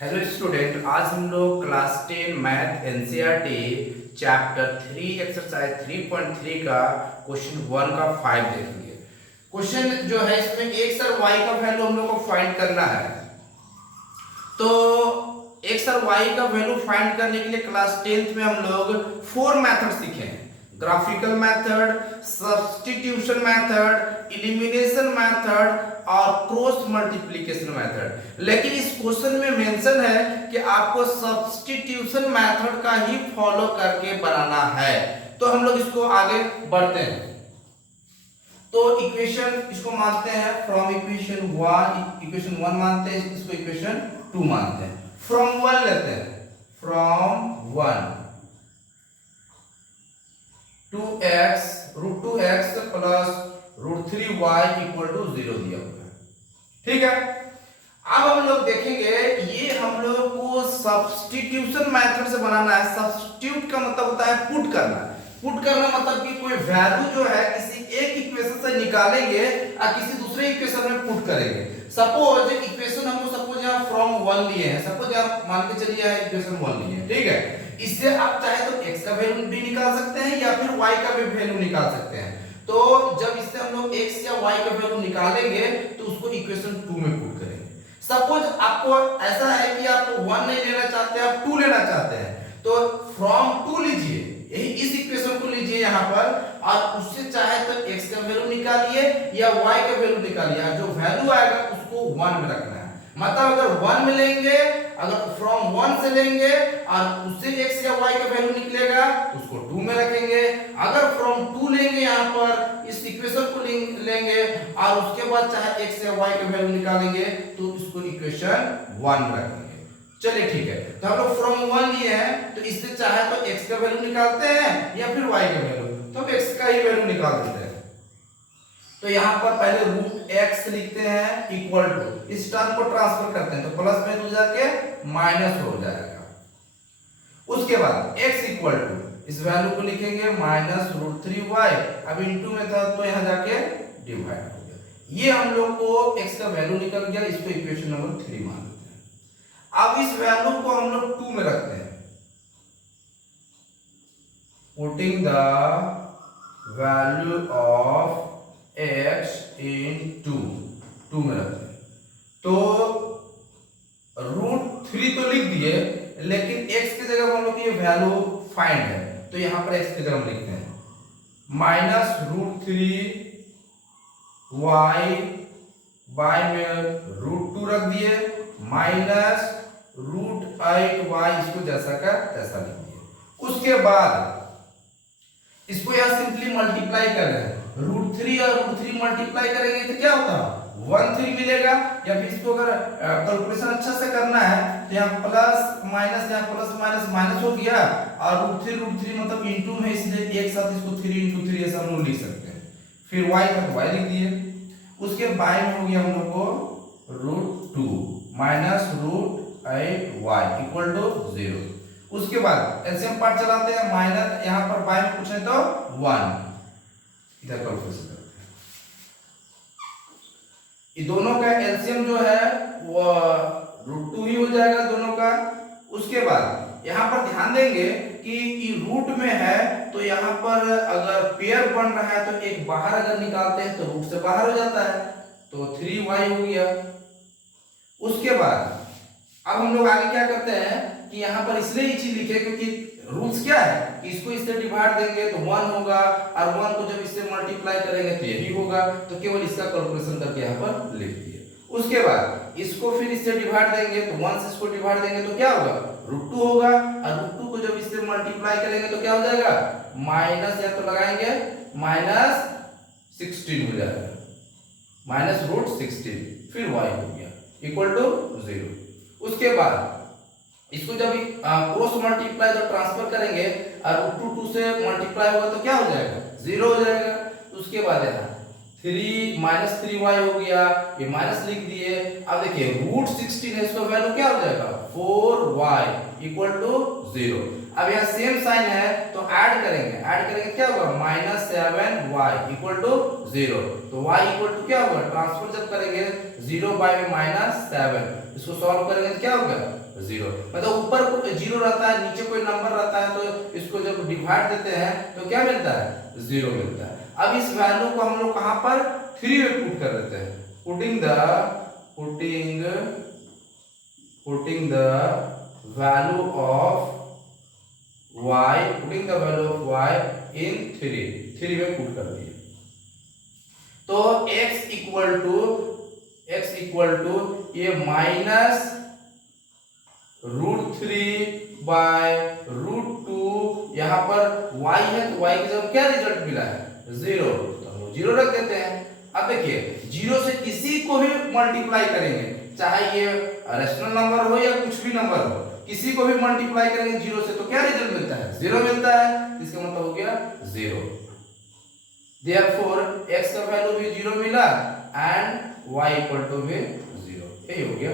Hello student, आज हम लोग class 10 math NCERT chapter 3 exercise 3.3 का क्वेश्चन 1 का 5 देखेंगे। क्वेश्चन जो है इसमें एक्स और वाई का वैल्यू हम लोग को फाइंड करना है। तो एक्स और वाई का वैल्यू फाइंड करने के लिए क्लास 10th में हम लोग 4 मेथड सीखे हैं। Graphical method, substitution method, elimination method और क्रॉस मल्टीप्लिकेशन मेथड। लेकिन इस क्वेश्चन में मेंशन है कि आपको सब्स्टिट्यूशन मेथड का ही फॉलो करके बनाना है। तो हम लोग इसको आगे बढ़ते हैं। तो इक्वेशन इसको मानते हैं फ्रॉम इक्वेशन 1 मानते हैं, इसको इक्वेशन 2 मानते हैं। फ्रॉम 1 लेते हैं, from 1 2x √2x plus √3y equal to 0 दिया हुआ है। ठीक है, अब हम लोग देखेंगे ये हम लोग को सब्स्टिट्यूशन मेथड से बनाना है। सब्स्टिट्यूट का मतलब होता है पुट करना। पुट करना मतलब कि कोई वैल्यू जो है किसी एक इक्वेशन से निकालेंगे और किसी दूसरे इक्वेशन में पुट करेंगे। सपोज इक्वेशन हम लोग सपोज यहाँ फ्रॉम 1 लिए हैं, सपोज आप मान के चलिए यहाँ इक्वेशन 1 लिए हैं। ठीक है, इससे आप चाहे तो x का वैल्यू भी निकाल सकते हैं या फिर y का भी वैल्यू निकाल सकते हैं। तो जब इससे हम लोग x या y का वैल्यू निकालेंगे तो उसको इक्वेशन 2 में पुट करेंगे। सपोज आपको ऐसा है कि आप 1 नहीं लेना चाहते, आप 2 लेना चाहते हैं, तो फ्रॉम 2 लीजिए, यही इस इक्वेशन को लीजिए यहाँ पर, और उससे चाहे तो x का वैल्यू निकालिए या y का वैल्यू निकालिए। जो वैल्यू आएगा उसको 1 में रखना है। मतलब अगर 1 में लेंगे, अगर फ्रॉम 1 से लेंगे और उससे x या y का वैल्यू निकलेगा तो उसको 2 में रखेंगे। अगर फ्रॉम 2 लेंगे यहाँ पर इस इक्वेशन को लेंगे और उसके बाद चाहे x या y का वैल्यू निकालेंगे तो इसको इक्वेशन 1 में रखेंगे। चलिए ठीक है, तो हम लोग फ्रॉम 1 लिए हैं, तो इससे चाहे तो x का वैल्यू निकालते हैं या फिर y का वैल्यू, तो हम x का ही वैल्यू निकाल देते हैं। तो यहाँ पर पहले √x लिखते हैं इक्वल टू, इस टर्म को ट्रांसफर करते हैं तो प्लस में हो जाके माइनस हो जाएगा। उसके बाद x इक्वल टू, इस वैल्यू को लिखेंगे माइनस √3y, अब इनटू में था तो यहाँ जाके डिवाइड हो गया। ये हम लोग को x का वैल्यू निकल गया, इसको इक्वेशन नंबर 3 मान लेते हैं। अब इस वैल्यू को हम लोग 2 में रखते हैं, putting the value of x इन 2 में रखते हैं। तो √3 तो लिख दिए, लेकिन x की जगह हम लोग की वैल्यू फाइंड है, तो यहां पर x की जगह हम लिखते हैं माइनस √3y, y में √2 रख दिए, माइनस √8y, इसको जैसा का तैसा लिख दिए। उसके बाद इसको यहां सिंपली मल्टीप्लाई कर रहे हैं, √3 और √3 मल्टीप्लाई करेंगे तो क्या होता है 1/3 मिलेगा। या फिर इसको अगर कैलकुलेशन अच्छा से करना है तो यहाँ प्लस माइनस, यहाँ प्लस माइनस माइनस हो गया, और √3 मतलब इनटू में, इसलिए एक साथ इसको 3 × 3 ऐसा हम लोग लिख सकते हैं। फिर y का y लिख दिए, उसके बाय में हो गया हम लोग को √2 माइनस √8y इक्वल टू 0। उसके बाद एलसीएम पार्ट चलाते हैं, माइनस यहाँ पर बाय में पूछे तो 1, इधर कैलकुलेशन करते हैं। ये दोनों का एलसीएम जो है वो √2 ही हो जाएगा दोनों का। उसके बाद यहाँ पर ध्यान देंगे कि ये रूट में है, तो यहाँ पर अगर पेयर बन रहा है तो एक बाहर अगर निकालते हैं तो रूट से बाहर हो जाता है, तो 3y हो गया। उसके बाद अब हम लोग आगे क्या करते हैं कि यहाँ पर इसलिए ये चीज लिखे क्योंकि रूल्स क्या है कि इसको इससे डिवाइड देंगे तो 1 होगा, और 1 को जब इससे मल्टीप्लाई करेंगे तो यही होगा, तो केवल इसका कैलकुलेशन करके यहाँ पर लिख दिए। उसके बाद इसको फिर इससे डिवाइड देंगे तो 1 से इसको डिवाइड देंगे तो क्या होगा √2 होगा, और √2 को जब इससे मल्टीप्लाई करेंगे तो क्या हो जाएगा माइनस, या तो लगाएंगे माइनस 16 हो जाएगा, माइनस √16, फिर y हो गया इक्वल टू 0। उसके बाद इसको जब क्रॉस मल्टीप्लाई जब ट्रांसफर करेंगे और √2 से मल्टीप्लाई होगा तो क्या हो जाएगा 0 हो जाएगा। उसके बाद यहाँ 3 माइनस 3y हो गया, ये माइनस लिख दिए। अब देखिए √16 है, इसका वैल्यू क्या हो जाएगा 4y इक्वल टू 0। अब यहाँ सेम साइन है तो ऐड करेंगे क्या होगा -7y इक्वल टू 0। तो y इक्वल टू क्या होगा, ट्रांसफर जब करेंगे 0 बाय -7, इसको सॉल्व करेंगे तो क्या होगा जीरो। मतलब ऊपर जीरो रहता है, नीचे कोई नंबर रहता है, तो इसको जब डिवाइड देते हैं तो क्या मिलता है? जीरो मिलता है। अब इस वैल्यू को हम लोग कहां पर 3 में पुट कर देते हैं। Putting the value of y इन 3 में पुट कर दिए। तो x इक्वल टू ये माइनस √3/√2, यहाँ पर y है तो y की जगह क्या रिजल्ट मिला है? 0, तो हम लोग 0 रख देते हैं। अब देखिए 0 से किसी को भी मल्टीप्लाई करेंगे, चाहे ये रेशनल नंबर हो या कुछ भी नंबर हो, किसी को भी मल्टीप्लाई करेंगे 0 से तो क्या रिजल्ट मिलता है? 0 मिलता है। इसका मतलब हो गया 0। Therefore x का वैल्यू भी 0 मिला एंड y इक्वल टू भी 0। यही हो गया।